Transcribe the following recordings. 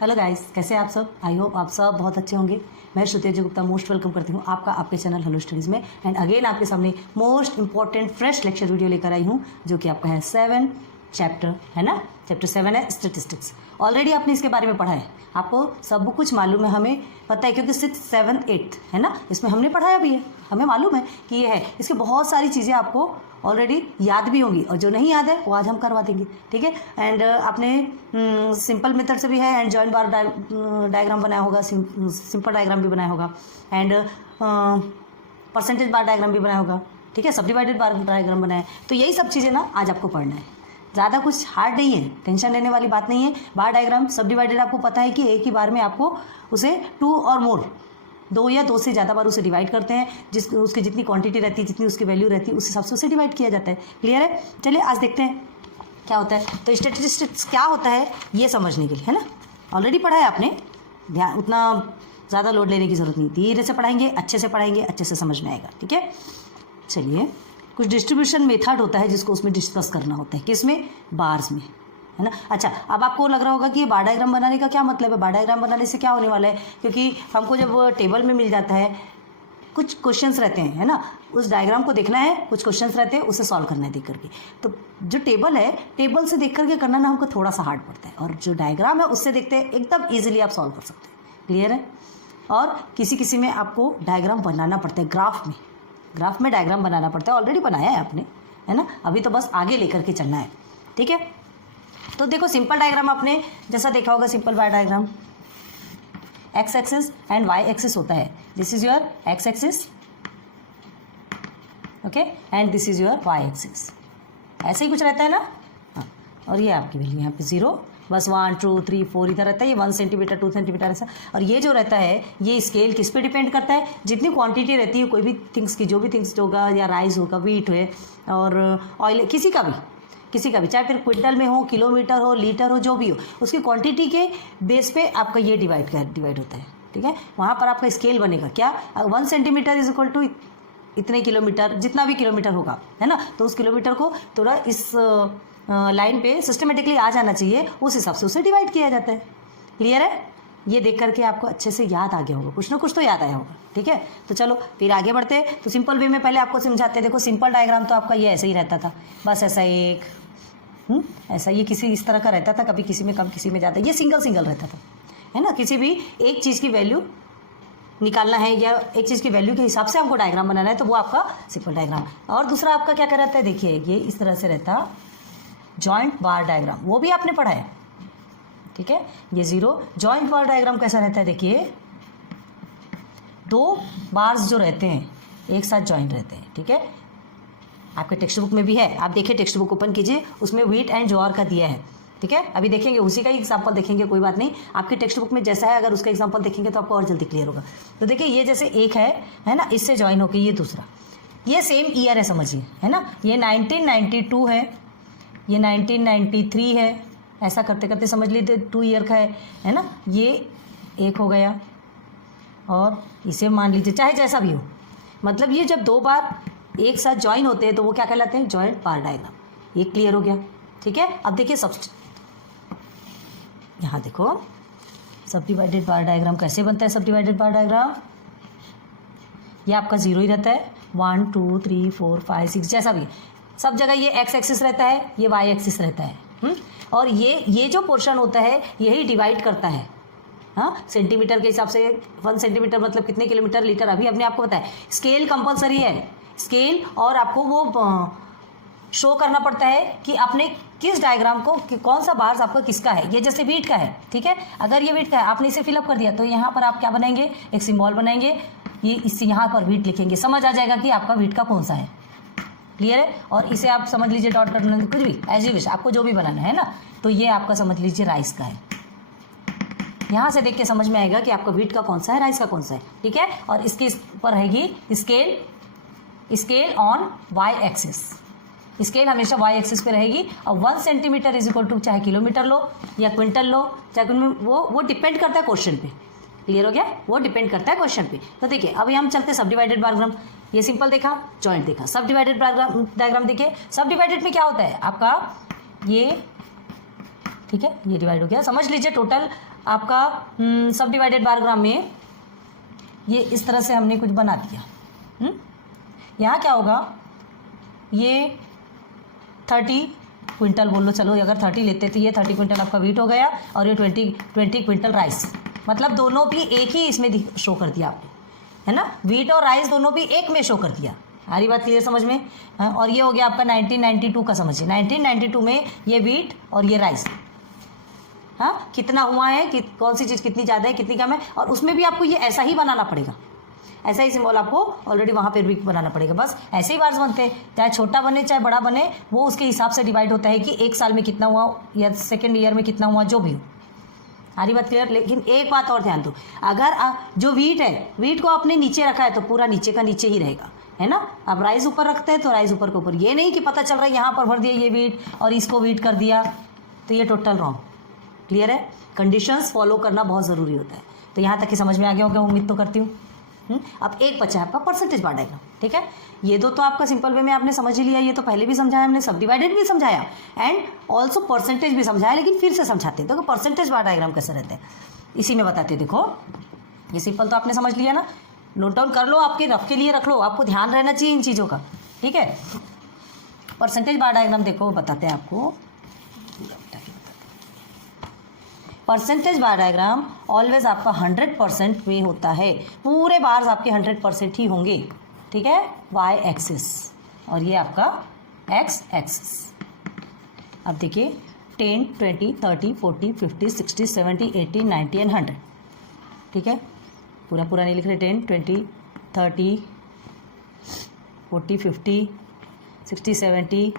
Hello guys, कैसे हैं आप सब। आई होप आप सब बहुत अच्छे होंगे। मैं श्रुति गुप्ता मोस्ट वेलकम करती हूँ आपका आपके चैनल हेलो स्टडीज़ में। एंड अगेन आपके सामने most important fresh lecture video लेकर आई हूँ, जो कि आपका है 7 चैप्टर, है ना। चैप्टर 7 है स्टेटिस्टिक्स। ऑलरेडी आपने इसके बारे में पढ़ा है, आपको सब कुछ मालूम है, हमें पता है, क्योंकि 6, 7, 8 है ना, इसमें हमने पढ़ाया भी है, हमें मालूम है कि ये है। इसके बहुत सारी चीज़ें आपको ऑलरेडी याद भी होंगी, और जो नहीं याद है वो आज हम करवा देंगे, ठीक है। एंड आपने सिंपल मेथड से भी है, एंड जॉइंट बार डायग्राम बनाया होगा, सिंपल डायग्राम भी बनाया होगा, एंड परसेंटेज बार डायग्राम भी बनाया होगा, ठीक है। सब डिवाइडेड बार डायग्राम बनाया है। तो यही सब चीज़ें ना आज आपको पढ़ना है। ज़्यादा कुछ हार्ड नहीं है, टेंशन लेने वाली बात नहीं है। बार डायग्राम सब डिवाइडेड आपको पता है कि एक ही बार में आपको उसे 2 और मोर 2 या 2 से ज़्यादा बार उसे डिवाइड करते हैं, उसकी जितनी क्वांटिटी रहती है, जितनी उसकी वैल्यू रहती है, उस हिसाब से उसे डिवाइड किया जाता है। क्लियर है। चलिए आज देखते हैं क्या होता है। तो स्टैटिस्टिक्स क्या होता है ये समझने के लिए, है ना, ऑलरेडी पढ़ा है आपने, ध्यान उतना ज़्यादा लोड लेने की ज़रूरत नहीं। धीरे से पढ़ाएंगे, अच्छे से पढ़ाएंगे, अच्छे से समझ में आएगा, ठीक है। चलिए, कुछ डिस्ट्रीब्यूशन मेथड होता है जिसको उसमें डिस्कस करना होता है, किसमें, बार्स में, है ना। अच्छा, अब आपको लग रहा होगा कि ये बार डायग्राम बनाने का क्या मतलब है। बार डायग्राम बनाने से क्या होने वाला है, क्योंकि हमको जब टेबल में मिल जाता है कुछ क्वेश्चंस रहते हैं, है ना, उस डायग्राम को देखना है, कुछ क्वेश्चंस रहते हैं, उसे सॉल्व करना है देख करके। तो जो टेबल है, टेबल से देख करके करना ना हमको थोड़ा सा हार्ड पड़ता है, और जो डायग्राम है उससे देखते हैं एकदम ईजिली आप सॉल्व कर सकते हैं। क्लियर है। और किसी में आपको डायग्राम बनाना पड़ता है, ग्राफ में डायग्राम बनाना पड़ता है। ऑलरेडी बनाया है आपने, है ना, अभी तो बस आगे लेकर के चलना है, ठीक है। तो देखो, सिंपल डायग्राम आपने जैसा देखा होगा, simple bar diagram X axis and Y axis होता है। This is your x axis, okay, and this is your Y axis. ऐसे ही कुछ रहता है ना। हाँ, और ये आपकी वैल्यू यहाँ पे 0, बस 1, 2, 3, 4 इधर रहता है। ये 1 सेंटीमीटर 2 सेंटीमीटर ऐसा। और ये जो रहता है, ये स्केल किस पे डिपेंड करता है, जितनी क्वांटिटी रहती है कोई भी थिंग्स की, जो भी थिंग्स होगा, या राइस होगा, वीट है, और ऑयल, किसी का भी, चाहे फिर क्विंटल में हो, किलोमीटर हो, लीटर हो, जो भी हो, उसकी क्वांटिटी के बेस पे आपका ये डिवाइड होता है, ठीक है। वहाँ पर आपका स्केल बनेगा क्या, 1 सेंटीमीटर इज इक्वल टू इतने किलोमीटर, जितना भी किलोमीटर होगा, है ना। तो उस किलोमीटर को थोड़ा इस लाइन पे सिस्टमेटिकली आ जाना चाहिए, उस हिसाब से उसे डिवाइड किया जाता है। क्लियर है। ये देख करके आपको अच्छे से याद आ गया होगा, कुछ ना कुछ तो याद आया होगा, ठीक है। तो चलो फिर आगे बढ़ते हैं। तो सिंपल वे में पहले आपको समझाते हैं। देखो, सिंपल डायग्राम तो आपका ये ऐसे ही रहता था, बस ऐसा एक ऐसा, ये किसी इस तरह का रहता था, कभी किसी में कम, किसी में ज़्यादा, ये सिंगल रहता था, है ना। किसी भी एक चीज़ की वैल्यू निकालना है, या एक चीज़ की वैल्यू के हिसाब से हमको डायग्राम बनाना है, तो वो आपका सिंपल डायग्राम। और दूसरा आपका क्या रहता है, देखिए, ये इस तरह से रहता जॉइंट बार डायग्राम, वो भी आपने पढ़ा है, ठीक है। ये 0 जॉइंट बार डायग्राम कैसा रहता है, देखिए, 2 बार्स जो रहते हैं एक साथ जॉइंट रहते हैं, ठीक है। आपके टेक्स्ट बुक में भी है, आप देखिए, टेक्स्ट बुक ओपन कीजिए, उसमें व्हीट एंड ज्वार का दिया है, ठीक है। अभी देखेंगे, उसी का ही एग्जाम्पल देखेंगे, कोई बात नहीं। आपके टेक्स्ट बुक में जैसा है, अगर उसका एग्जाम्पल देखेंगे तो आपको और जल्दी क्लियर होगा। तो देखिए, ये जैसे एक है ना, इससे ज्वाइन होकर ये दूसरा, ये सेम ईयर है, समझिए, है ना। ये 1992 है, ये 1993 है, ऐसा करते करते समझ लीजिए 2 ईयर का है ना। ये एक हो गया, और इसे मान लीजिए, चाहे जैसा भी हो, मतलब ये जब 2 बार एक साथ ज्वाइन होते हैं तो वो क्या कहलाते हैं, जॉइंट बार डायग्राम। ये क्लियर हो गया, ठीक है। अब देखिए, यहाँ देखो, सब डिवाइडेड बार डायग्राम कैसे बनता है। सब डिवाइडेड बार डायग्राम, ये आपका 0 ही रहता है, 1, 2, 3, 4, 5, 6, जैसा भी, सब जगह ये एक्स एक्सिस रहता है, ये वाई एक्सिस रहता है। और ये जो पोर्शन होता है, यही डिवाइड करता है, हाँ, सेंटीमीटर के हिसाब से। 1 सेंटीमीटर मतलब कितने किलोमीटर, लीटर, अभी अपने आपको पता है। स्केल कंपलसरी है, स्केल, और आपको वो शो करना पड़ता है कि आपने किस डायग्राम को, कौन सा बार्स आपका किसका है। ये जैसे वीट का है, ठीक है, अगर ये वीट का है, आपने इसे फिलअप कर दिया, तो यहाँ पर आप क्या बनाएंगे, एक सिंबल बनाएंगे, ये इससे यहाँ पर वीट लिखेंगे, समझ आ जाएगा कि आपका वीट का कौन सा है। क्लियर है। और इसे आप समझ लीजिए डॉट डॉट, कुछ भी एज यू विश, आपको जो भी बनाना है ना। तो ये आपका समझ लीजिए राइस का है, यहाँ से देख के समझ में आएगा कि आपका वीट का कौन सा है, राइस का कौन सा है, ठीक है। और इसके ऊपर रहेगी scale on y axis, scale हमेशा वाई एक्सिस पे रहेगी। और 1 सेंटीमीटर इज इक्वल टू, चाहे किलोमीटर लो या क्विंटल लो, चाहे वो डिपेंड करता है क्वेश्चन पे। क्लियर हो गया, वो डिपेंड करता है क्वेश्चन पे। तो देखिए, अभी हम चलते सब डिवाइडेड डायग्राम। ये सिंपल देखा, जॉइंट देखा, सब डिवाइडेड डायग्राम देखिए। सब डिवाइडेड में क्या होता है आपका, ये, ठीक है, ये डिवाइड हो गया। समझ लीजिए टोटल आपका सब डिवाइडेड बार ग्राम में ये इस तरह से हमने कुछ बना दिया। यहाँ क्या होगा, ये 30 क्विंटल बोल लो, चलो अगर 30 लेते तो ये 30 क्विंटल आपका वीट हो गया और ये 20 क्विंटल राइस, मतलब दोनों भी एक ही इसमें शो कर दिया आपने, है ना। वीट और राइस दोनों भी एक में शो कर दिया। सारी बात क्लियर समझ में। हाँ, और ये हो गया आपका 1992 का, समझिए 1992 में ये वीट और ये राइस, हाँ कितना हुआ है कि कौन सी चीज़ कितनी ज़्यादा है कितनी कम है, और उसमें भी आपको ये ऐसा ही बनाना पड़ेगा, ऐसा ही सिंबल आपको ऑलरेडी वहाँ पर भी बनाना पड़ेगा। बस ऐसे ही बार्स बनते हैं, चाहे छोटा बने चाहे बड़ा बने, वो उसके हिसाब से डिवाइड होता है कि एक साल में कितना हुआ या सेकेंड ईयर में कितना हुआ, जो भी हो। सारी बात क्लियर। लेकिन एक बात और ध्यान दो, अगर जो वीट है, वीट को आपने नीचे रखा है तो पूरा नीचे का नीचे ही रहेगा, है ना। अब राइस ऊपर रखते हैं तो राइस ऊपर के ऊपर, ये नहीं कि पता चल रहा है यहाँ पर भर दिया ये वीट और इसको वीट कर दिया, तो ये टोटल रॉन्ग। क्लियर है, कंडीशंस फॉलो करना बहुत ज़रूरी होता है। तो यहाँ तक कि समझ में आ गया होगा, उम्मीद तो करती हूँ। अब एक बचा है आपका परसेंटेज बार डायग्राम, ठीक है। ये दो तो आपका सिंपल वे में आपने समझ ही लिया, ये तो पहले भी समझाया हमने, सब डिवाइडेड भी समझाया एंड ऑल्सो परसेंटेज भी समझाया, लेकिन फिर से समझाते हैं। तो परसेंटेज बार डायग्राम कैसे रहते हैं इसी में बताते हैं। देखो ये सिंपल तो आपने समझ लिया ना, नोट डाउन कर लो, आपके रफ के लिए रख लो, आपको ध्यान रहना चाहिए इन चीज़ों का, ठीक है। परसेंटेज बार डायग्राम देखो बताते हैं आपको। परसेंटेज बार डायग्राम ऑलवेज आपका 100% में होता है, पूरे बार्स आपके 100% ही होंगे, ठीक है, वाई एक्सिस और ये आपका एक्स एक्सिस। अब देखिए 10, 20, 30, 40, 50, 60, 70, 80, 90 एंड 100, ठीक है। पूरा पूरा नहीं लिख रहे, 10, 20, 30, 40, 50, 60, 70,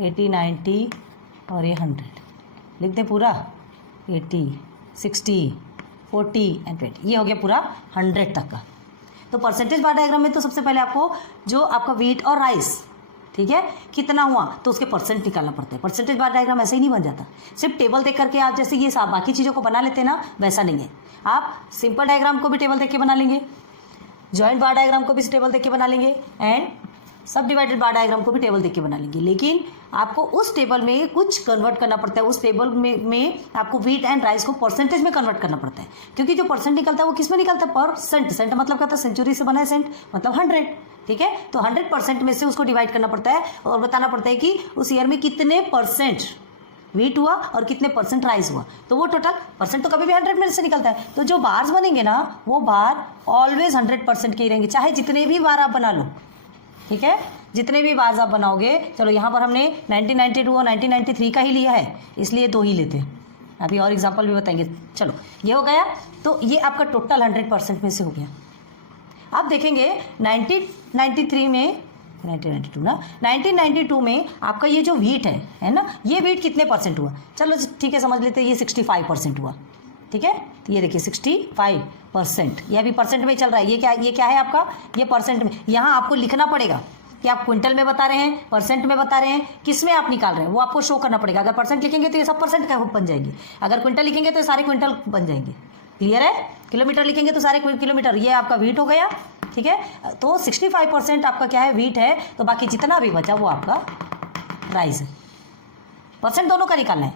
80, 90 और ये 100 लिख दें पूरा, 80, 60, 40 एंड 20, ये हो गया पूरा 100 तक का। तो परसेंटेज बार डायग्राम में तो सबसे पहले आपको जो आपका वीट और राइस, ठीक है, कितना हुआ तो उसके परसेंट निकालना पड़ता है। परसेंटेज बार डायग्राम ऐसे ही नहीं बन जाता, सिर्फ टेबल देख करके आप जैसे ये सब बाकी चीज़ों को बना लेते हैं ना, वैसा नहीं है। आप सिंपल डायग्राम को भी टेबल देख के बना लेंगे, जॉइंट बार डायग्राम को भी टेबल देख के बना लेंगे and sub divided bar diagram को भी टेबल देख के बना लेंगे, लेकिन आपको उस टेबल में कुछ कन्वर्ट करना पड़ता है। उस टेबल में आपको वीट एंड राइस को परसेंटेज में कन्वर्ट करना पड़ता है, क्योंकि जो परसेंट निकलता है वो किस में निकलता है, परसेंट। सेंट मतलब क्या था, सेंचुरी से बना है सेंट, मतलब 100, ठीक है। तो 100% में से उसको डिवाइड करना पड़ता है और बताना पड़ता है कि उस ईयर में कितने परसेंट वीट हुआ और कितने परसेंट राइस हुआ, तो वो टोटल परसेंट तो कभी भी 100 में से निकलता है। तो जो बार्स बनेंगे ना, वो बार ऑलवेज 100% के ही रहेंगे, चाहे जितने भी बार आप बना लो, ठीक है, जितने भी बार्स आप बनाओगे। चलो यहाँ पर हमने 1992 और 1993 का ही लिया है, इसलिए 2 ही लेते हैं, अभी और एग्जांपल भी बताएंगे। चलो ये हो गया, तो ये आपका टोटल 100% में से हो गया। आप देखेंगे 1992 में आपका ये जो वीट है ना, ये वीट कितने परसेंट हुआ, चलो ठीक है समझ लेते हैं, ये 65% हुआ, ठीक है। तो ये देखिए 65%, ये अभी परसेंट में चल रहा है। ये क्या है आपका, ये परसेंट में। यहाँ आपको लिखना पड़ेगा कि आप क्विंटल में बता रहे हैं, परसेंट में बता रहे हैं, किस में आप निकाल रहे हैं, वो आपको शो करना पड़ेगा। अगर परसेंट लिखेंगे तो ये सब परसेंट का बन जाएंगे, अगर क्विंटल लिखेंगे तो सारे क्विंटल बन जाएंगे। क्लियर है, किलोमीटर लिखेंगे तो सारे किलोमीटर। ये आपका वीट हो गया, ठीक है। तो 65% आपका क्या है, वीट है, तो बाकी जितना भी बचा वो आपका राइस है। परसेंट दोनों का निकालना है,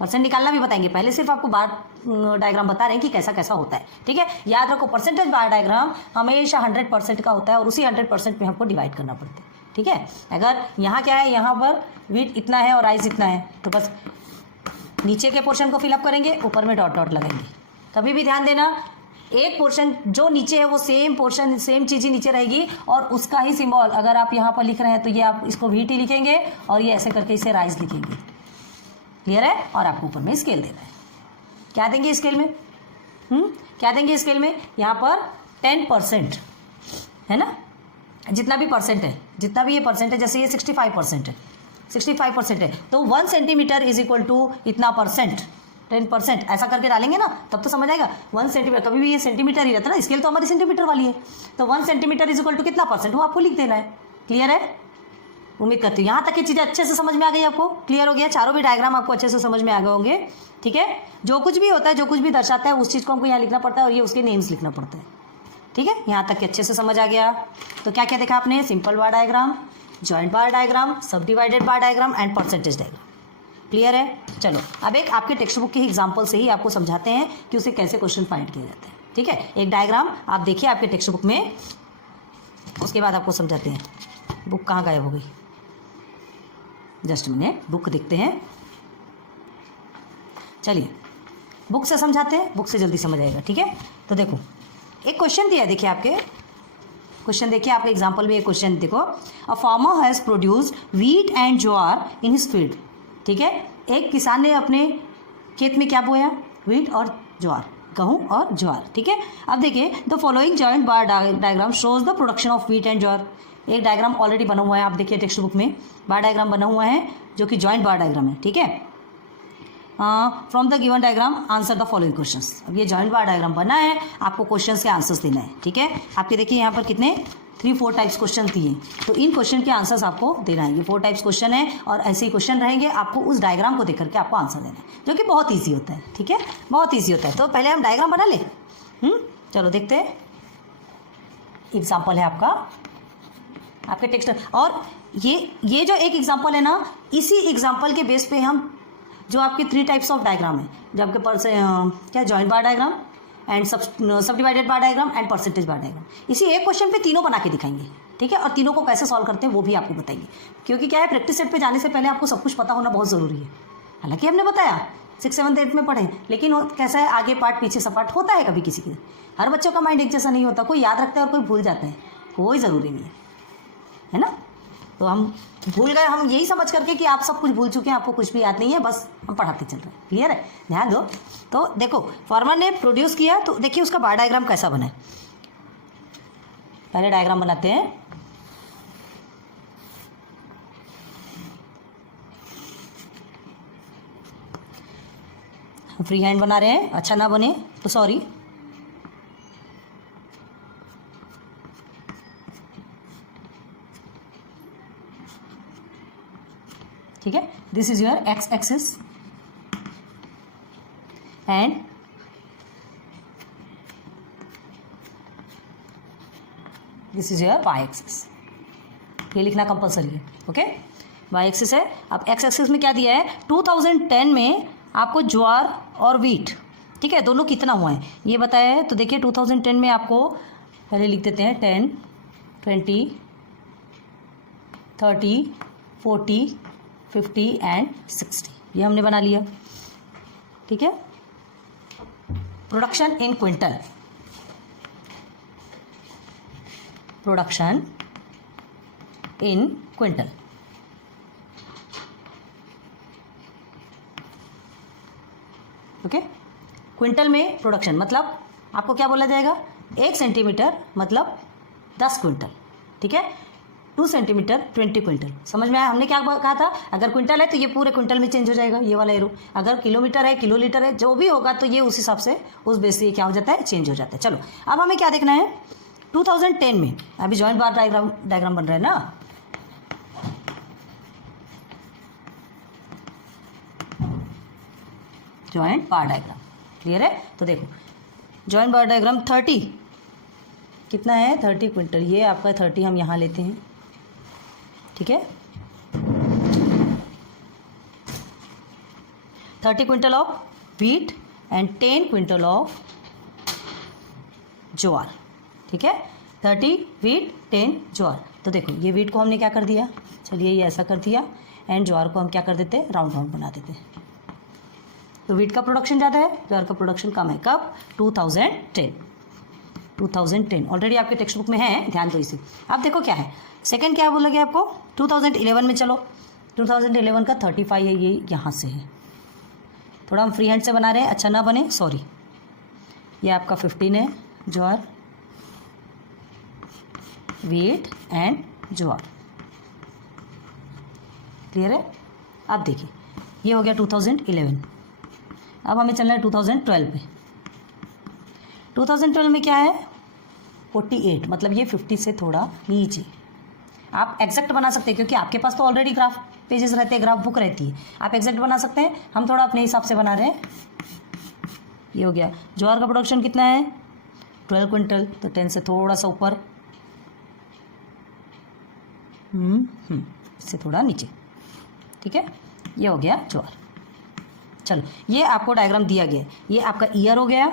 परसेंट निकालना भी बताएंगे, पहले सिर्फ आपको बार डायग्राम बता रहे हैं कि कैसा कैसा होता है, ठीक है। याद रखो परसेंटेज बार डायग्राम हमेशा 100% का होता है और उसी 100% में हमको डिवाइड करना पड़ता है, ठीक है। अगर यहाँ क्या है, यहाँ पर वीट इतना है और राइस इतना है, तो बस नीचे के पोर्शन को फिलअप करेंगे, ऊपर में डॉट डॉट लगाएंगे। कभी भी ध्यान देना, एक पोर्शन जो नीचे है वो सेम पोर्शन, सेम चीज़ ही नीचे रहेगी और उसका ही सिंबल अगर आप यहाँ पर लिख रहे हैं तो ये आप इसको वीट ही लिखेंगे और ये ऐसे करके इसे राइस लिखेंगे। क्लियर है, और आपको ऊपर में स्केल देना है। क्या देंगे स्केल में, क्या देंगे स्केल में, यहाँ पर 10% है ना, जितना भी परसेंट है, जितना भी ये परसेंट है, जैसे ये 65% है, 65% है, तो 1 सेंटीमीटर इज इक्वल टू इतना परसेंट, 10%, ऐसा करके डालेंगे ना तब तो समझ आएगा। 1 सेंटीमीटर, कभी भी ये सेंटीमीटर ही रहता है ना, स्केल तो हमारी सेंटीमीटर वाली है, तो 1 सेंटीमीटर इज इक्वल टू कितना परसेंट, वो आपको लिख देना है। क्लियर है, उम्मीद करती हूँ यहाँ तक की चीज़ें अच्छे से समझ में आ गई, आपको क्लियर हो गया, चारों भी डायग्राम आपको अच्छे से समझ में आ गए होंगे, ठीक है। जो कुछ भी होता है, जो कुछ भी दर्शाता है, उस चीज़ को हमको यहाँ लिखना पड़ता है और ये उसके नेम्स लिखना पड़ता है, ठीक है। यहाँ तक के अच्छे से समझ आ गया। तो क्या क्या देखा आपने, simple bar diagram, joint bar diagram, सब divided bar diagram and percentage diagram. Clear है। चलो अब एक आपके टेक्स्ट बुक के एग्जाम्पल से ही आपको समझाते हैं कि उसे कैसे क्वेश्चन फाइंड किया जाता है। ठीक है, एक डायग्राम आप देखिए आपके टेक्स्ट बुक में, उसके बाद आपको समझाते हैं। बुक कहाँ गायब हो गई? जस्ट मिनट, बुक देखते हैं। चलिए बुक से समझाते हैं, बुक से जल्दी समझ आएगा। ठीक है, तो देखो एक क्वेश्चन दिया है, देखिए आपके क्वेश्चन देखिए, आपके एग्जाम्पल में एक क्वेश्चन देखो। A farmer has produced wheat and jowar in his field. ठीक है, एक किसान ने अपने खेत में क्या बोया? व्हीट और ज्वार, गेहूँ और ज्वार। ठीक है, अब देखिए the following joint bar diagram shows the production of wheat and jowar. एक डायग्राम ऑलरेडी बना हुआ है, आप देखिए टेक्स्ट बुक में बार डायग्राम बना हुआ है जो कि जॉइंट बार डायग्राम है। ठीक है, from the given diagram answer the following questions. अब ये जॉइंट बार डायग्राम बना है, आपको क्वेश्चंस के आंसर्स देना है। ठीक है, आपके देखिए यहाँ पर कितने 3-4 टाइप्स क्वेश्चन दिए, तो इन क्वेश्चन के आंसर्स आपको देना है। ये 4 टाइप्स क्वेश्चन है और ऐसे ही क्वेश्चन रहेंगे, आपको उस डायग्राम को देख करके आपको आंसर देना है, जो कि बहुत ईजी होता है। ठीक है, बहुत ईजी होता है। तो पहले हम डायग्राम बना लें। चलो देखते हैं। एग्जाम्पल है आपके टेक्स्ट, और ये जो एक एग्जाम्पल है ना, इसी एग्जाम्पल के बेस पे हम जो आपके 3 टाइप्स ऑफ डायग्राम है, जो आपके पास क्या joint bar diagram and sub divided bar diagram and percentage bar diagram, इसी एक क्वेश्चन पे तीनों बना के दिखाएंगे। ठीक है, और तीनों को कैसे सॉल्व करते हैं वो भी आपको बताएंगे, क्योंकि क्या है, प्रैक्टिस सेट पे जाने से पहले आपको सब कुछ पता होना बहुत ज़रूरी है। हालांकि हमने बताया 6, 7, 8 में पढ़े, लेकिन कैसा है, आगे पार्ट पीछे सब पार्ट होता है कभी किसी के। हर बच्चों का माइंड एक जैसा नहीं होता, कोई याद रखता है और कोई भूल जाता है, कोई ज़रूरी नहीं है ना। तो हम भूल गए, हम यही समझ करके कि आप सब कुछ भूल चुके हैं, आपको कुछ भी याद नहीं है, बस हम पढ़ाते चल रहे हैं। क्लियर है, ध्यान दो। तो देखो फार्मर ने प्रोड्यूस किया, तो देखिए उसका बार डायग्राम कैसा बना है। पहले डायग्राम बनाते हैं। फ्री हैंड बना रहे हैं, अच्छा ना बने तो सॉरी। ठीक है, this is your x axis and this is your Y axis. ये लिखना कंपलसरी है। ओके, वाई एक्सिस है। अब एक्स एक्सिस में क्या दिया है, 2010 में आपको ज्वार और व्हीट, ठीक है, दोनों कितना हुआ है ये बताया है। तो देखिए 2010 में आपको पहले लिख देते हैं 10, 20, 30, 40, 50 एंड 60, ये हमने बना लिया। ठीक है, production in quintal, production in quintal. Okay, quintal में प्रोडक्शन मतलब आपको क्या बोला जाएगा, 1 सेंटीमीटर मतलब 10 क्विंटल। ठीक है, 2 सेंटीमीटर 20 क्विंटल। समझ में आया हमने क्या कहा था? अगर क्विंटल है तो ये पूरे क्विंटल में चेंज हो जाएगा, ये वाला एरो। अगर किलोमीटर है, किलोलीटर है, जो भी होगा तो ये उस हिसाब से उस बेस से क्या हो जाता है, चेंज हो जाता है। चलो अब हमें क्या देखना है, 2010 में अभी जॉइंट बार डायग्राम बन रहा है ना। जॉइंट बार डायग्राम क्लियर है। तो देखो जॉइंट बार डायग्राम 30 कितना है, 30 क्विंटल। ये आपका 30 हम यहाँ लेते हैं। ठीक है, 30 quintal of wheat and 10 quintal of jowar. ठीक है, 30 व्हीट 10 ज्वार। तो देखो ये व्हीट को हमने क्या कर दिया, चलिए ये ऐसा कर दिया, एंड ज्वार को हम क्या कर देते, राउंड राउंड बना देते। तो व्हीट का प्रोडक्शन ज़्यादा है, ज्वार का प्रोडक्शन कम है। कब, 2010 ऑलरेडी आपके टेक्स्ट बुक में है, ध्यान दो इसे। अब देखो क्या है, सेकंड क्या बोला गया आपको, 2011 में। चलो 2011 का 35 है, ये यहाँ से है, थोड़ा हम फ्री हैंड से बना रहे हैं, अच्छा ना बने सॉरी। ये आपका 15 है, ज्वार, व्हीट एंड ज्वार। क्लियर है। अब देखिए ये हो गया 2011। अब हमें चलना है 2012 पे। 2012 में क्या है, 48 मतलब ये 50 से थोड़ा नीचे। आप एग्जैक्ट बना सकते हैं क्योंकि आपके पास तो ऑलरेडी ग्राफ पेजेस रहते हैं, ग्राफ बुक रहती है, आप एग्जैक्ट बना सकते हैं। हम थोड़ा अपने हिसाब से बना रहे हैं। ये हो गया, ज्वार का प्रोडक्शन कितना है, 12 क्विंटल, तो 10 से थोड़ा सा ऊपर, इससे थोड़ा नीचे। ठीक है, ये हो गया ज्वार। चलो ये आपको डायग्राम दिया गया है, ये आपका ईयर हो गया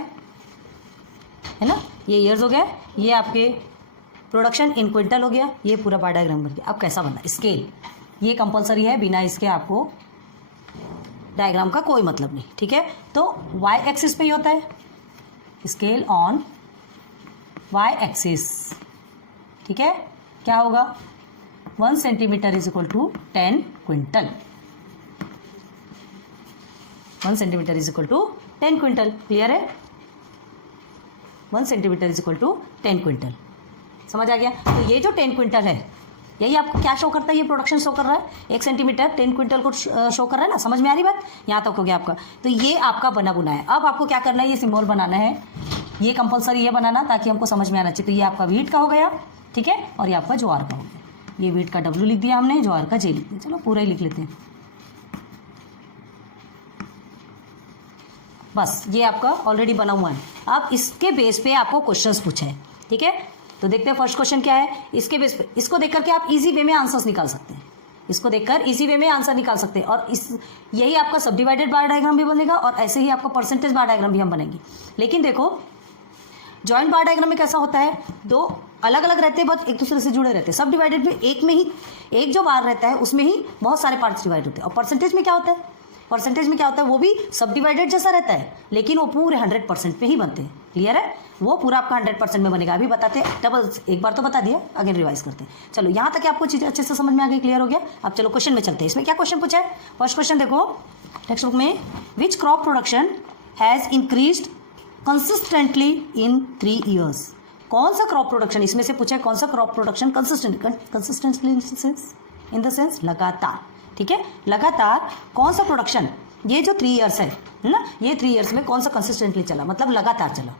है ना, ये ईयर्स हो गया, ये आपके प्रोडक्शन इन क्विंटल हो गया, ये पूरा बार डायग्राम बन गया। अब कैसा बनना, स्केल ये कंपलसरी है, बिना इसके आपको डायग्राम का कोई मतलब नहीं, ठीक है। तो y एक्सिस पे ही होता है, स्केल ऑन y एक्सिस, ठीक है। क्या होगा, 1 centimetre is equal to 10 quintal, 1 centimetre is equal to 10 quintal, clear है। 1 centimetre is equal to 10 quintal, समझ आ गया। तो ये जो 10 क्विंटल है, यही आपको क्या शो करता है, ये प्रोडक्शन शो कर रहा है, 1 सेंटीमीटर 10 क्विंटल को शो कर रहा है ना, समझ में आ रही बात, यहाँ तक हो गया आपका। तो ये आपका बना बुना है। अब आपको क्या करना है, ये सिंबल बनाना है, ये कंपलसरी ये बनाना, ताकि हमको समझ में आना चाहिए। तो ये आपका वीट का हो गया, ठीक है, और ये आपका ज्वार का हो गया। ये वीट का W लिख दिया हमने, ज्वार का J लिख दिया। चलो पूरा ही लिख लेते हैं, बस ये आपका ऑलरेडी बना हुआ है। अब इसके बेस पे आपको क्वेश्चंस पूछे हैं, ठीक है। तो देखते हैं फर्स्ट क्वेश्चन क्या है। इसके बेस पे, इसको देख करके आप इजी वे में आंसर्स निकाल सकते हैं, इसको देखकर इजी वे में आंसर निकाल सकते हैं। और यही आपका सब डिवाइडेड बार डायग्राम भी बनेगा, और ऐसे ही आपका परसेंटेज बार डायग्राम भी हम बनेंगे। लेकिन देखो जॉइंट बार डायग्राम में कैसा होता है, दो अलग अलग रहते हैं बट एक दूसरे से जुड़े रहते हैं। सब डिवाइडेड में एक में ही एक जो बार रहता है उसमें ही बहुत सारे पार्ट्स डिवाइड होते हैं। और परसेंटेज में क्या होता है, परसेंटेज में क्या होता है, वो भी सब डिवाइडेड जैसा रहता है, लेकिन वो पूरे 100% पे ही बनते हैं, क्लियर है। वो पूरा आपका 100% में बनेगा। अभी बताते हैं, डबल एक बार तो बता दिया, अगेन रिवाइज करते हैं। चलो यहाँ तक आपको चीज़ें अच्छे से समझ में आ गई, क्लियर हो गया। अब चलो क्वेश्चन में चलते हैं। इसमें क्या क्वेश्चन पूछा है, फर्स्ट क्वेश्चन देखो टेक्स्ट बुक में, which crop production has increased consistently in 3 years। कौन सा क्रॉप प्रोडक्शन इसमें से पूछा है, कौन सा crop production consistently in the sense लगातार, ठीक है, लगातार कौन सा प्रोडक्शन, ये जो 3 years है ना, ये 3 years में कौन सा कंसिस्टेंटली चला, मतलब लगातार चला।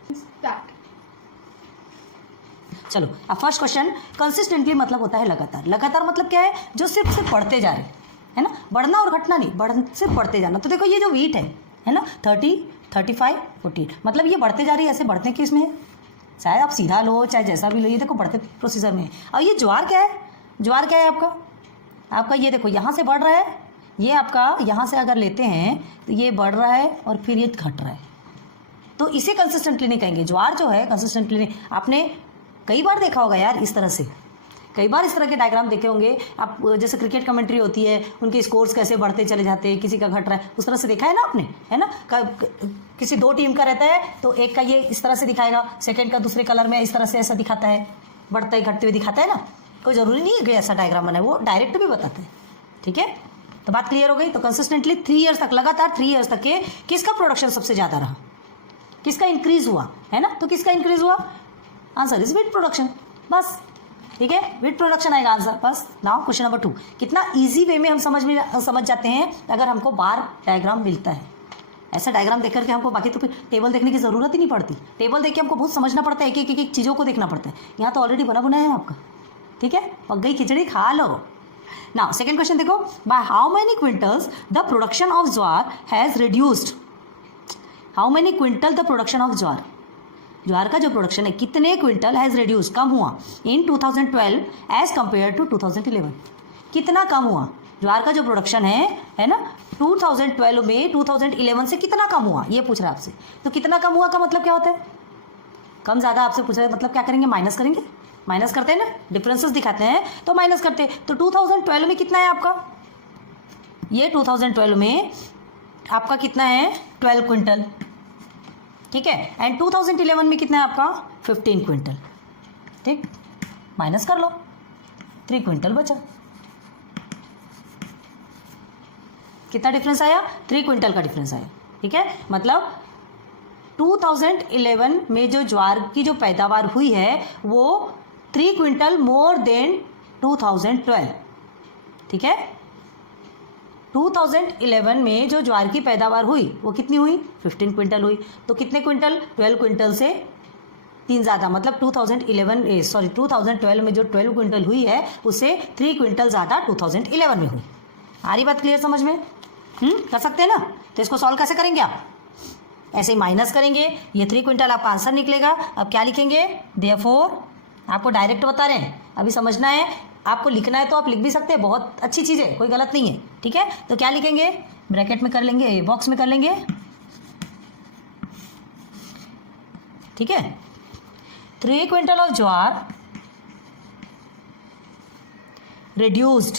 चलो अब फर्स्ट क्वेश्चन, कंसिस्टेंटली मतलब होता है लगातार। लगातार मतलब क्या है, जो सिर्फ से बढ़ते जा रहे है ना, बढ़ना और घटना नहीं, सिर्फ बढ़ते जाना। तो देखो ये जो वीट है ना, 30, 35, 48, मतलब ये बढ़ते जा रही है। ऐसे बढ़ते किस में है, चाहे आप सीधा लो चाहे जैसा भी लो, ये देखो बढ़ते प्रोसीजर में है। और ये ज्वार क्या है, ज्वार क्या है आपका ये देखो यहाँ से बढ़ रहा है, ये आपका यहाँ से अगर लेते हैं तो ये बढ़ रहा है और फिर ये घट रहा है। तो इसे कंसिस्टेंटली नहीं कहेंगे, ज्वार जो है कंसिस्टेंटली नहीं। आपने कई बार देखा होगा यार इस तरह से, कई बार इस तरह के डायग्राम देखे होंगे आप, जैसे क्रिकेट कमेंट्री होती है, उनके स्कोर्स कैसे बढ़ते चले जाते हैं, किसी का घट रहा है, उस तरह से देखा है ना आपने, है ना। किसी 2 टीम का रहता है तो एक का ये इस तरह से दिखाएगा, सेकंड का दूसरे कलर में इस तरह से ऐसा दिखाता है, बढ़ते घटते हुए दिखाता है ना। कोई ज़रूरी नहीं है कि ऐसा डायग्राम बनाए, वो डायरेक्ट भी बताते हैं, ठीक है। तो बात क्लियर हो गई। तो कंसिस्टेंटली 3 years तक, लगातार 3 years तक के किसका प्रोडक्शन सबसे ज़्यादा रहा, किसका इंक्रीज हुआ, है ना। तो किसका इंक्रीज हुआ, आंसर इज वीट प्रोडक्शन, बस, ठीक है, वीट प्रोडक्शन आएगा आंसर, बस। नाउ क्वेश्चन नंबर 2, कितना इजी वे में हम समझ जाते हैं अगर हमको बार डायग्राम मिलता है। ऐसा डायग्राम देख करके हमको बाकी तो फिर टेबल देखने की ज़रूरत ही नहीं पड़ती। टेबल देख के हमको बहुत समझना पड़ता है, एक चीज़ों को देखना पड़ता है। यहाँ तो ऑलरेडी बना है आपका, ठीक है, पक गई खिचड़ी, खा लो। नाउ सेकेंड क्वेश्चन देखो, by how many quintals the production of jowar has reduced. How many quintal the production of jowar, ज्वार का जो प्रोडक्शन है कितने क्विंटल हैज़ रिड्यूस, कम हुआ इन 2012 एज कम्पेयर टू 2011। कितना कम हुआ ज्वार का जो प्रोडक्शन है ना, 2012 में 2011 से कितना कम हुआ, ये पूछ रहा है आपसे। तो कितना कम हुआ का मतलब क्या होता है, कम ज़्यादा आपसे पूछ रहे हैं, मतलब क्या करेंगे, माइनस करेंगे, माइनस करते हैं ना, डिफरेंसेस दिखाते हैं तो माइनस करते हैं। तो 2012 में कितना है आपका, ये 2012 में आपका कितना है 12 क्विंटल, ठीक है। एंड 2011 में कितना है आपका 15 क्विंटल, ठीक, माइनस कर लो, 3 क्विंटल बचा। कितना डिफरेंस आया, 3 क्विंटल का डिफरेंस आया, ठीक है। मतलब 2011 में जो ज्वार की जो पैदावार हुई है वो 3 क्विंटल मोर देन 2012, ठीक है। 2011 में जो ज्वार की पैदावार हुई वो कितनी हुई, 15 क्विंटल हुई। तो कितने क्विंटल, 12 क्विंटल से 3 ज़्यादा, मतलब 2012 में जो 12 क्विंटल हुई है उससे 3 क्विंटल ज़्यादा 2011 में हुई। आ रही बात क्लियर समझ में, कर सकते हैं ना। तो इसको सॉल्व कैसे करेंगे आप, ऐसे ही माइनस करेंगे, ये 3 क्विंटल आपका आंसर निकलेगा। अब क्या लिखेंगे, देयरफॉर, आपको डायरेक्ट बता रहे हैं, अभी समझना है आपको लिखना है तो आप लिख भी सकते हैं, बहुत अच्छी चीज़ है, कोई गलत नहीं है, ठीक है। तो क्या लिखेंगे, ब्रैकेट में कर लेंगे, बॉक्स में कर लेंगे, ठीक है। 3 क्विंटल ऑफ ज्वार रिड्यूस्ड,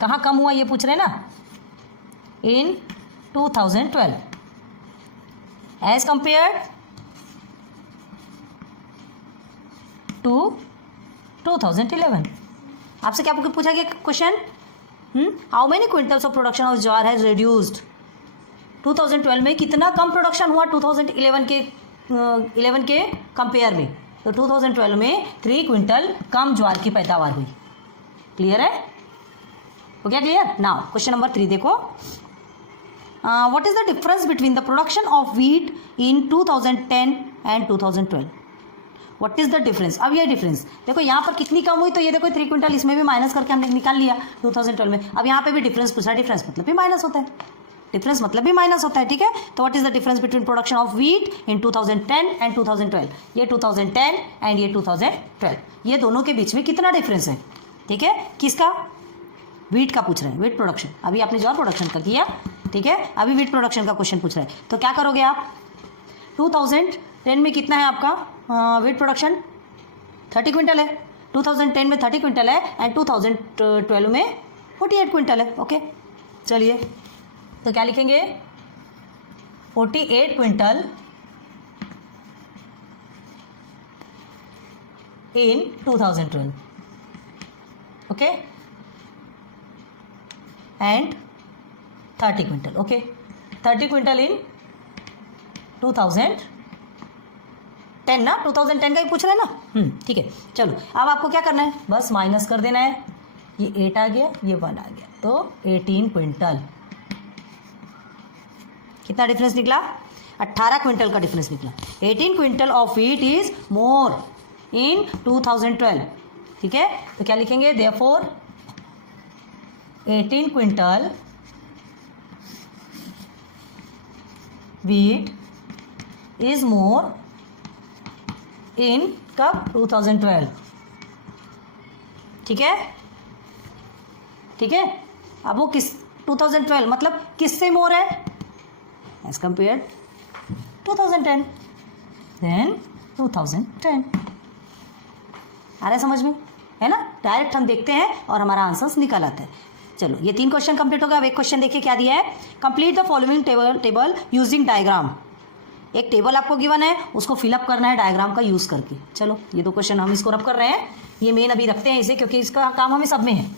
कहाँ कम हुआ ये पूछ रहे हैं ना, इन 2012 एज कंपेयर्ड टू 2011। आपसे क्या पूछा गया question, how many quintals of production of jowar has reduced, 2012 में कितना कम प्रोडक्शन हुआ 2011 के कंपेयर में। तो 2012 में 3 क्विंटल कम ज्वार की पैदावार हुई। क्लियर है, हो गया क्लियर। नाउ क्वेश्चन नंबर 3 देखो, what is the difference between the production of wheat in 2010 and 2012। What is the difference, अब ये डिफरेंस देखो यहाँ पर कितनी कम हुई, तो ये देखो 3 क्विंटल, इसमें भी माइनस करके हमने निकाल लिया 2012 में। अब यहाँ पे भी डिफरेंस पूछा, डिफरेंस मतलब भी माइनस होता है, डिफरेंस मतलब भी माइनस होता है, ठीक है। तो what is the difference between production of wheat in 2010 and 2012, ये 2010 एंड ये 2012, ये दोनों के बीच में कितना डिफरेंस है, ठीक है। किसका, व्हीट का पूछ रहे हैं, व्हीट प्रोडक्शन। अभी आपने ज्वार प्रोडक्शन कर दिया, ठीक है, अभी व्हीट प्रोडक्शन का क्वेश्चन पूछ रहे हैं। तो क्या करोगे आप, 2010 में कितना है आपका व्हीट प्रोडक्शन, 30 क्विंटल है, 2010 में 30 क्विंटल है एंड 2012 में 48 क्विंटल है। ओके, चलिए तो क्या लिखेंगे, 48 quintal in 2012, okay, and 30 quintal, okay, 30 quintal in 2010 ना, 2010 का ही पूछ रहे हैं ना, ठीक है। चलो अब आपको क्या करना है, बस माइनस कर देना है, ये 8 आ गया, ये 1 आ गया, तो 18 क्विंटल, कितना डिफरेंस निकला, 18 क्विंटल का डिफरेंस निकला। 18 quintal of wheat is more in 2012, ठीक है। तो क्या लिखेंगे, therefore 18 quintal wheat is more in कब, 2012, ठीक है, ठीक है। अब वो किस 2012 मतलब किससे मोर है, एज कंपेयर 2010, देन 2010। आ रहा है समझ में, है ना। डायरेक्ट हम देखते हैं और हमारा आंसर्स निकल आता है। चलो ये 3 क्वेश्चन कंप्लीट हो गया। अब एक क्वेश्चन देखिए क्या दिया है, complete the following table using diagram. एक टेबल आपको गिवन है, उसको फिलअप करना है डायग्राम का यूज करके। चलो ये 2 क्वेश्चन हम इसको रब कर रहे हैं, ये मेन अभी रखते हैं इसे, क्योंकि इसका काम हमें सब में है,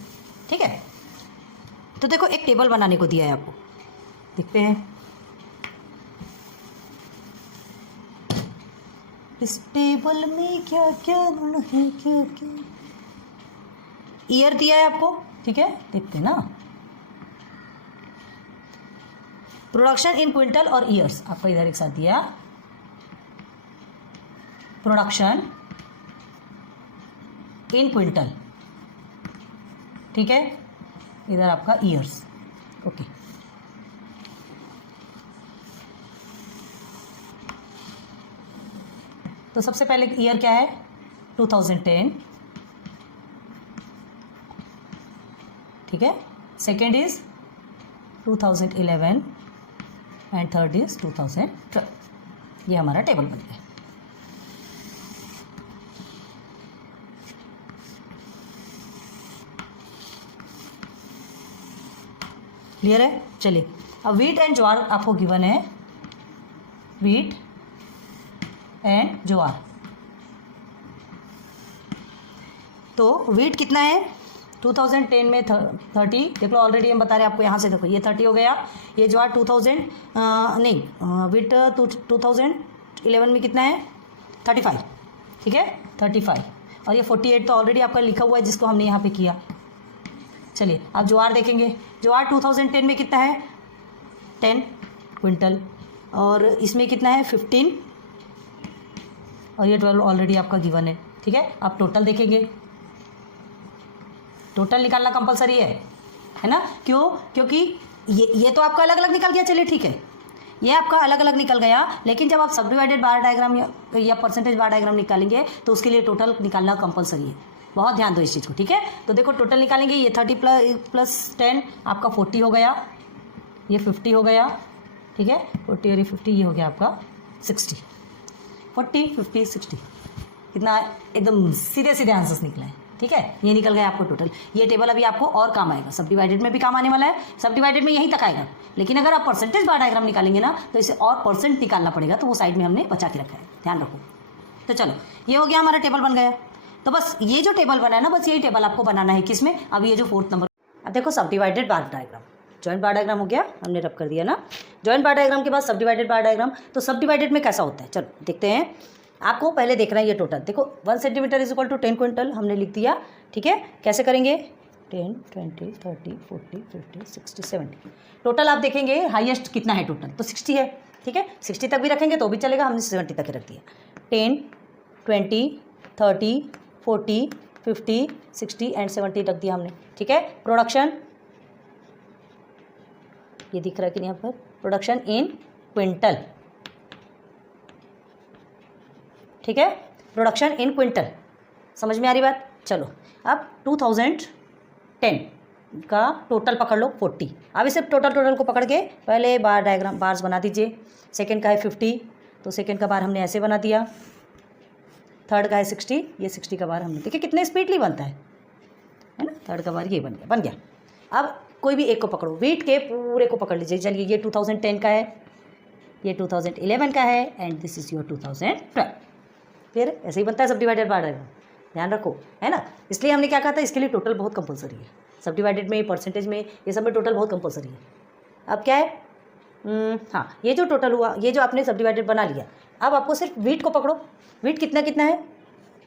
ठीक है। तो देखो एक टेबल बनाने को दिया है आपको, देखते हैं इस टेबल में क्या क्या गुण है, क्या क्या। ईयर दिया है आपको, ठीक है, देखते हैं ना, प्रोडक्शन इन क्विंटल और ईयर्स आपको इधर एक साथ दिया, प्रोडक्शन इन क्विंटल, ठीक है, इधर आपका ईयर्स, ओके। तो सबसे पहले ईयर क्या है, 2010, ठीक है, second is 2011 and third is 2012। ये हमारा टेबल बन गया। क्लियर है। चलिए अब व्हीट एंड ज्वार आपको गिवन है, व्हीट एंड ज्वार। तो व्हीट कितना है, 2010 में 30, देख लो ऑलरेडी हम बता रहे हैं आपको, यहाँ से देखो ये 30 हो गया, ये ज्वार 2000 नहीं, व्हीट 2011 में कितना है 35, ठीक है 35, और ये 48 तो ऑलरेडी आपका लिखा हुआ है जिसको हमने यहाँ पे किया। चलिए अब ज्वार देखेंगे, ज्वार 2010 में कितना है 10 क्विंटल, और इसमें कितना है 15, और ये 12 ऑलरेडी आपका गिवन है, ठीक है। अब टोटल देखेंगे, टोटल निकालना कंपलसरी है ना, क्यों, क्योंकि ये तो आपका अलग अलग निकल गया, चलिए ठीक है, ये आपका अलग अलग निकल गया, लेकिन जब आप सब डिवाइडेड बार डायग्राम या परसेंटेज बार डायग्राम निकालेंगे तो उसके लिए टोटल निकालना कंपलसरी है, बहुत ध्यान दो इस चीज़ को, ठीक है। तो देखो टोटल निकालेंगे, ये 30 प्लस 10 आपका 40 हो गया, ये 50 हो गया, ठीक है, 40 और ये 50, ये हो गया आपका 60। 40 50 60 कितना एकदम सीधे सीधे आंसर्स निकले हैं, ठीक है। ये निकल गया आपको टोटल। ये टेबल अभी आपको और काम आएगा, सब डिवाइडेड में भी काम आने वाला है, सब डिवाइडेड में यहीं तक आएगा, लेकिन अगर आप परसेंटेज बार डायग्राम निकालेंगे ना तो इसे और परसेंट निकालना पड़ेगा, तो वो साइड में हमने बचा के रखा है, ध्यान रखो। तो चलो ये हो गया, हमारा टेबल बन गया। तो बस ये जो टेबल बना है ना, बस यही टेबल आपको बनाना है किसमें, अब ये जो 4th नंबर। अब देखो सब divided bar diagram, joint bar diagram हो गया, हमने रब कर दिया ना। जॉइंट बार डायग्राम के बाद सब डिवाइडेड बार डायग्राम। तो सब डिवाइडेड में कैसा होता है, चलो देखते हैं। आपको पहले देखना है ये टोटल, देखो 1 centimetre is equal to 10 quintal हमने लिख दिया, ठीक है। कैसे करेंगे, 10 20 30 40 50 60 70। टोटल आप देखेंगे हाईएस्ट कितना है टोटल, तो 60 है, ठीक है। 60 तक भी रखेंगे तो भी चलेगा, हमने 70 तक ही रख दिया। 10 20 30 40 50 60 एंड 70 रख दिया हमने, ठीक है। प्रोडक्शन ये दिख रहा है कि नहीं यहाँ पर, प्रोडक्शन इन क्विंटल, ठीक है, प्रोडक्शन इन क्विंटल। समझ में आ रही बात। चलो अब 2010 का टोटल पकड़ लो 40। अब इसे टोटल को पकड़ के पहले बार डायग्राम बार्स बना दीजिए। सेकंड का है 50, तो सेकंड का बार हमने ऐसे बना दिया। थर्ड का है 60, ये 60 का बार हमने, देखिए कितने स्पीडली बनता है ना। थर्ड का बार ये बन गया। अब कोई भी एक को पकड़ो, वेट के पूरे को पकड़ लीजिए। चलिए ये 2010 का है, ये 2011 का है एंड दिस इज योर 2012। फिर ऐसे ही बनता है सब डिवाइडेड बार डायग्राम, ध्यान रखो, है ना। इसलिए हमने क्या कहा था, इसके लिए टोटल बहुत कंपलसरी है। सब डिवाइडेड में, परसेंटेज में, ये सब में टोटल बहुत कंपलसरी है। अब क्या है, हाँ, ये जो टोटल हुआ, ये जो आपने सब डिवाइडेड बना लिया, अब आपको सिर्फ वेट को पकड़ो। वेट कितना कितना है,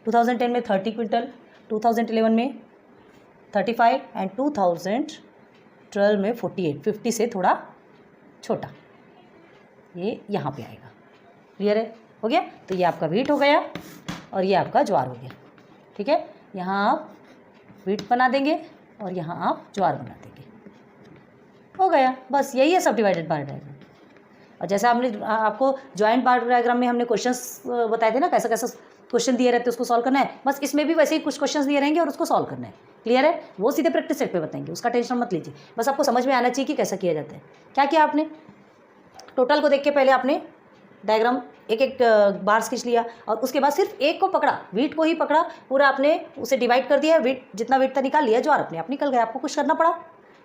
2010 में 30 क्विंटल, 2011 में 35 एंड 2012 में 48, 50 से थोड़ा छोटा, ये यहाँ पे आएगा। क्लियर है, हो गया। तो ये आपका वीट हो गया और ये आपका ज्वार हो गया, ठीक है। यहाँ आप वीट बना देंगे और यहाँ आप ज्वार बना देंगे, हो गया। बस यही है सब डिवाइडेड बार डायग्राम। और जैसा हमने आपको जॉइंट बार डायग्राम में हमने क्वेश्चंस बताए थे ना, कैसा कैसा क्वेश्चन दिए रहते हैं उसको सॉल्व करना है, बस इसमें भी वैसे ही कुछ क्वेश्चंस दिए रहेंगे और उसको सॉल्व करना है। क्लियर है, वो सीधे प्रैक्टिस सेट पे बताएंगे, उसका टेंशन मत लीजिए। बस आपको समझ में आना चाहिए कि कैसा किया जाता है। क्या किया आपने, टोटल को देख के पहले आपने डायग्राम एक एक बार्स खींच लिया और उसके बाद सिर्फ एक को पकड़ा, वीट को ही पकड़ा, पूरा आपने उसे डिवाइड कर दिया। वीट जितना वीट था निकाल लिया, ज्वार अपने आप निकल गया। आपको कुछ करना पड़ा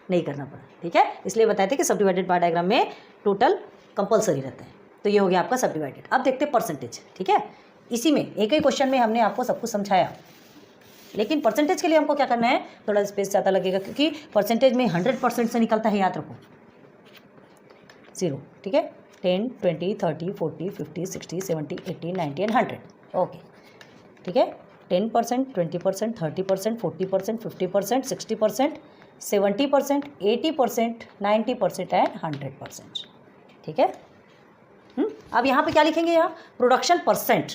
नहीं करना पड़ा, ठीक है। इसलिए बताए थे कि सब डिवाइडेड बार डायग्राम में टोटल कंपलसरी रहता है। तो ये हो गया आपका सब डिवाइडेड। अब देखते हैं परसेंटेज, ठीक है। इसी में एक ही क्वेश्चन में हमने आपको सब कुछ समझाया, लेकिन परसेंटेज के लिए हमको क्या करना है, थोड़ा स्पेस ज़्यादा लगेगा, क्योंकि परसेंटेज में 100% से निकलता है, याद रखो, 0, ठीक है। 10 20 30 40 50 60 70 80 90 एंड 100, ओके, ठीक है। 10%, 20%, 30%, 40%, 50%, 60%, 70%, 80%, 90% एंड 100%, ठीक है। अब यहाँ पे क्या लिखेंगे, यहाँ प्रोडक्शन परसेंट,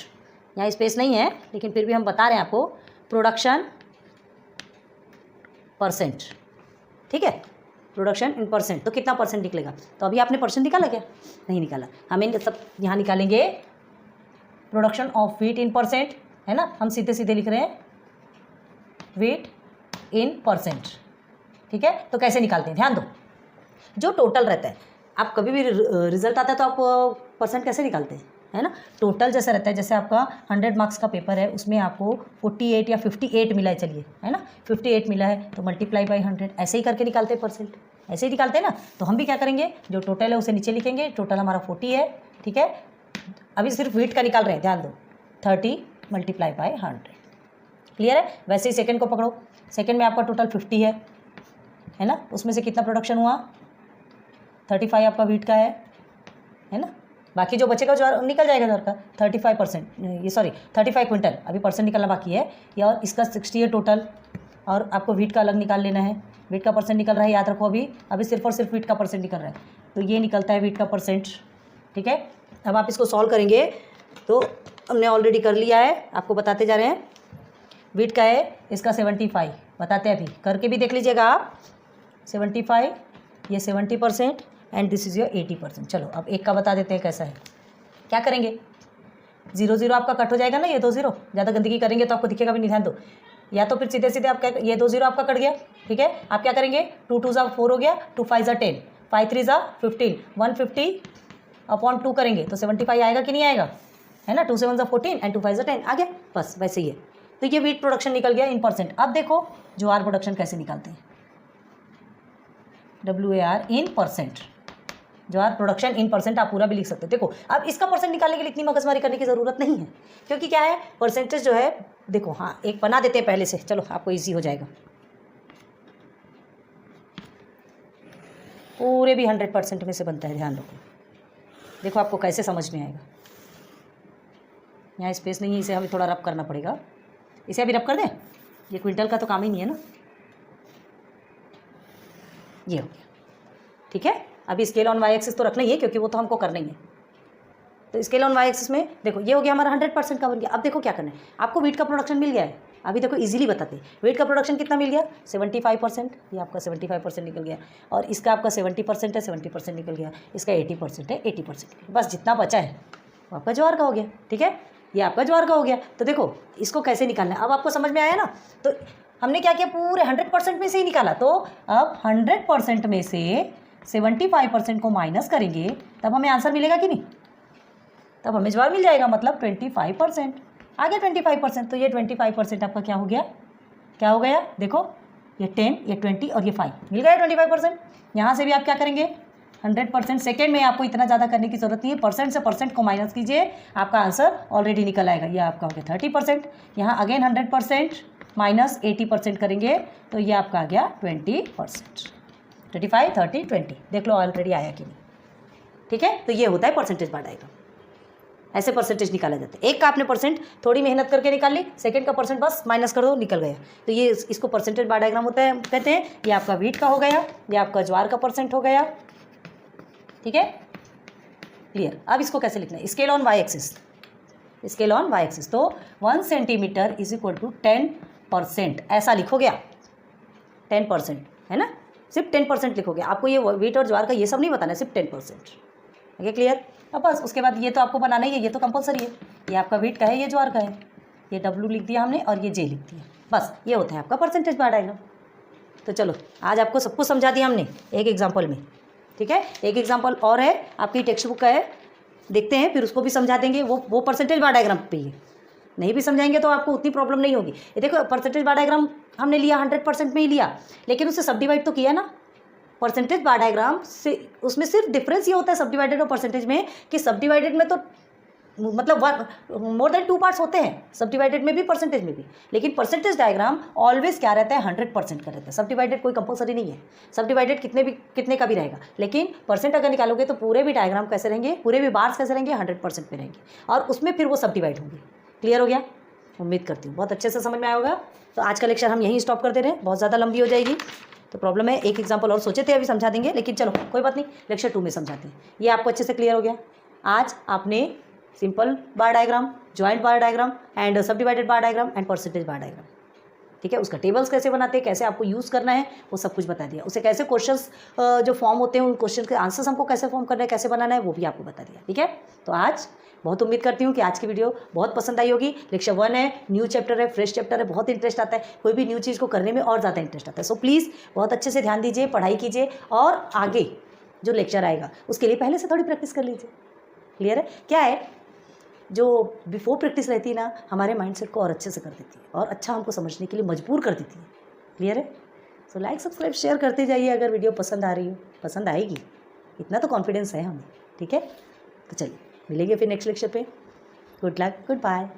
यहाँ स्पेस नहीं है लेकिन फिर भी हम बता रहे हैं आपको, प्रोडक्शन परसेंट, ठीक है। प्रोडक्शन इन परसेंट, तो कितना परसेंट निकलेगा। तो अभी आपने परसेंट निकाला क्या, नहीं निकाला। हमें सब यहाँ निकालेंगे production of wheat in percent, है ना। हम सीधे सीधे लिख रहे हैं वीट इन परसेंट, ठीक है। तो कैसे निकालते हैं, ध्यान दो। जो टोटल रहता है, आप कभी भी रिजल्ट आता है तो आप परसेंट कैसे निकालते हैं, है ना। टोटल जैसा रहता है, जैसे आपका 100 मार्क्स का पेपर है, उसमें आपको 48 या 58 मिला है, चलिए, है ना, 58 मिला है, तो मल्टीप्लाई बाई 100, ऐसे ही करके निकालते हैं परसेंट, ऐसे ही निकालते हैं ना। तो हम भी क्या करेंगे, जो टोटल है उसे नीचे लिखेंगे, टोटल हमारा 40 है, ठीक है। अभी सिर्फ वीट का निकाल रहे हैं, ध्यान दो, 30 मल्टीप्लाई बाई 100, क्लियर है। वैसे ही सेकेंड को पकड़ो, सेकेंड में आपका टोटल 50 है ना, उसमें से कितना प्रोडक्शन हुआ, 35 आपका वीट का है ना। बाकी जो बचेगा जो निकल जाएगा ज्वार का 35%, ये सॉरी 35 क्विंटल, अभी परसेंट निकलना बाकी है, या और इसका 60 है टोटल, और आपको वीट का अलग निकाल लेना है। वीट का परसेंट निकल रहा है, याद रखो, अभी सिर्फ और सिर्फ वीट का परसेंट निकल रहा है, तो ये निकलता है वीट का परसेंट, ठीक है। अब आप इसको सॉल्व करेंगे, तो हमने ऑलरेडी कर लिया है, आपको बताते जा रहे हैं। वीट का है, इसका 75 बताते हैं, अभी करके भी देख लीजिएगा आप। 75, ये 70% एंड दिस इज योर 80%। चलो अब एक का बता देते हैं कैसा है। क्या करेंगे, 0 0 आपका कट हो जाएगा ना, ये 2 0, ज़्यादा गंदगी करेंगे तो आपको दिखेगा भी नहीं, ध्यान दो। या तो फिर सीधे सीधे आप क्या, ये 2 0 आपका कट गया, ठीक है। आप क्या करेंगे, 2 2 4 हो गया, 2 5 10, 5 3 15, 150/2 करेंगे तो 75 आएगा कि नहीं आएगा, है ना। 2 7 14 एंड 2 5 10 आ गया, बस वैसे ही है। तो ये व्हीट प्रोडक्शन निकल गया इन परसेंट। अब देखो ज्वार प्रोडक्शन कैसे निकालते हैं, WAR in percent, jowar production in percent आप पूरा भी लिख सकते हो। देखो अब इसका परसेंट निकालने के लिए इतनी मगजमारी करने की ज़रूरत नहीं है, क्योंकि क्या है परसेंटेज जो है, देखो हाँ एक बना देते हैं पहले से, चलो आपको इजी हो जाएगा। पूरे भी 100% में से बनता है, ध्यान रखो। देखो आपको कैसे समझ में आएगा, यहाँ स्पेस नहीं है, इसे हमें थोड़ा रब करना पड़ेगा। इसे अभी रब कर दें, ये क्विंटल का तो काम ही नहीं है ना, ये हो गया, ठीक है। अभी स्केल ऑन वाई एक्सिस तो रखना ही है, क्योंकि वो तो हमको करना ही है। तो स्केल ऑन वाई एक्सिस में देखो ये हो गया हमारा 100% का बन गया। अब देखो क्या करना है, आपको व्हीट का प्रोडक्शन मिल गया है। अभी देखो इजीली बताते हैं, व्हीट का प्रोडक्शन कितना मिल गया, 75%, ये आपका 75% निकल गया, और इसका आपका 70% है, 70% निकल गया, इसका 80% है, 80%। बस जितना बचा है वो आपका ज्वार का हो गया, ठीक है, ये आपका ज्वार का हो गया। तो देखो इसको कैसे निकालना है, अब आपको समझ में आया ना। तो हमने क्या किया, पूरे 100% में से ही निकाला। तो अब 100% में से 75% को माइनस करेंगे, तब हमें आंसर मिलेगा कि नहीं, तब हमें ज्वार मिल जाएगा, मतलब 25% आ गया। 25%, तो ये 25% आपका क्या हो गया, क्या हो गया, देखो ये 10, ये 20 और ये 5 मिल गया 25%। यहाँ से भी आप क्या करेंगे, 100%। सेकेंड में आपको इतना ज़्यादा करने की जरूरत नहीं है, परसेंट से परसेंट को माइनस कीजिए, आपका आंसर ऑलरेडी निकल आएगा। ये आपका हो गया 30%। यहाँ अगेन 100% माइनस 80% करेंगे, तो ये आपका आ गया 20%। 25, 30, 20 देख लो ऑलरेडी आया कि नहीं, ठीक है। तो ये होता है परसेंटेज बार डायग्राम, ऐसे परसेंटेज निकाला जाता है। एक का आपने परसेंट थोड़ी मेहनत करके निकाल ली, सेकंड का परसेंट बस माइनस कर दो, निकल गया। तो ये इसको परसेंटेज बार डायग्राम होता है, कहते हैं। ये आपका व्हीट का हो गया, ये आपका ज्वार का परसेंट हो गया, ठीक है, क्लियर। अब इसको कैसे लिखना है, scale on y axis, scale on y axis. तो 1 सेंटीमीटर इज इक्वल टू 10%, ऐसा लिखोगे आप, 10% है ना, सिर्फ 10% लिखोगे। आपको ये व्हीट और ज्वार का ये सब नहीं बताना है, सिर्फ 10%, ओके क्लियर। अब बस उसके बाद ये तो आपको बनाना ही है, ये तो कंपलसरी है। ये आपका व्हीट का है, ये ज्वार का है, ये W लिख दिया हमने और ये J लिख दिया, बस ये होता है आपका परसेंटेज बार डायग्राम। तो चलो आज आपको सब कुछ समझा दिया हमने एक एग्जाम्पल में, ठीक है। एक एग्जाम्पल और है, आपकी टेक्स्ट बुक का है, देखते हैं, फिर उसको भी समझा देंगे। वो परसेंटेज बार डायग्राम पे ही, नहीं भी समझाएंगे तो आपको उतनी प्रॉब्लम नहीं होगी। ये देखो परसेंटेज बार डायग्राम हमने लिया 100% में ही लिया, लेकिन उससे सब डिवाइड तो किया ना। परसेंटेज बार डायग्राम से उसमें सिर्फ डिफरेंस ये होता है सब डिवाइडेड और परसेंटेज में, कि सब डिवाइडेड में तो मतलब मोर देन 2 पार्ट्स होते हैं, सब डिवाइडेड में भी परसेंटेज में भी, लेकिन परसेंटेज डायग्राम ऑलवेज क्या रहता है, 100% का रहता है। सब डिवाइडेड कोई कंपलसरी नहीं है, सब डिवाइडेड कितने का भी रहेगा, लेकिन परसेंट अगर निकालोगे तो पूरे भी डायग्राम कैसे रहेंगे, पूरे भी बार्स कैसे रहेंगे, 100% में रहेंगे, और उसमें फिर वो सब डिवाइड होंगे। क्लियर हो गया, उम्मीद करती हूँ बहुत अच्छे से समझ में आया होगा। तो आज का लेक्चर हम यहीं स्टॉप कर दे रहे हैं, बहुत ज़्यादा लंबी हो जाएगी, तो प्रॉब्लम है। एक एग्जाम्पल और सोचे थे अभी समझा देंगे, लेकिन चलो कोई बात नहीं, लेक्चर 2 में समझाते हैं। ये आपको अच्छे से क्लियर हो गया। आज आपने simple bar diagram, joint bar diagram and sub divided bar diagram and percentage bar diagram, ठीक है, उसका टेबल्स कैसे बनाते हैं, कैसे आपको यूज़ करना है, वो सब कुछ बता दिया। उसे कैसे क्वेश्चंस जो फॉर्म होते हैं, उन क्वेश्चन के आंसर्स हमको कैसे फॉर्म करना है, कैसे बनाना है, वो भी आपको बता दिया, ठीक है। तो आज बहुत उम्मीद करती हूँ कि आज की वीडियो बहुत पसंद आई होगी। लेक्चर 1 है, न्यू चैप्टर है, फ्रेश चैप्टर है, बहुत इंटरेस्ट आता है, कोई भी न्यू चीज़ को करने में और ज़्यादा इंटरेस्ट आता है। सो प्लीज़ बहुत अच्छे से ध्यान दीजिए, पढ़ाई कीजिए, और आगे जो लेक्चर आएगा उसके लिए पहले से थोड़ी प्रैक्टिस कर लीजिए। क्लियर है, क्या है जो बिफोर प्रैक्टिस रहती है ना, हमारे माइंडसेट को और अच्छे से कर देती है और अच्छा हमको समझने के लिए मजबूर कर देती है। क्लियर है, सो लाइक सब्सक्राइब शेयर करते जाइए अगर वीडियो पसंद आ रही हो, पसंद आएगी, इतना तो कॉन्फिडेंस है हमें, ठीक है। तो चलिए मिलेंगे फिर नेक्स्ट लेक्चर पे। Good luck, good bye.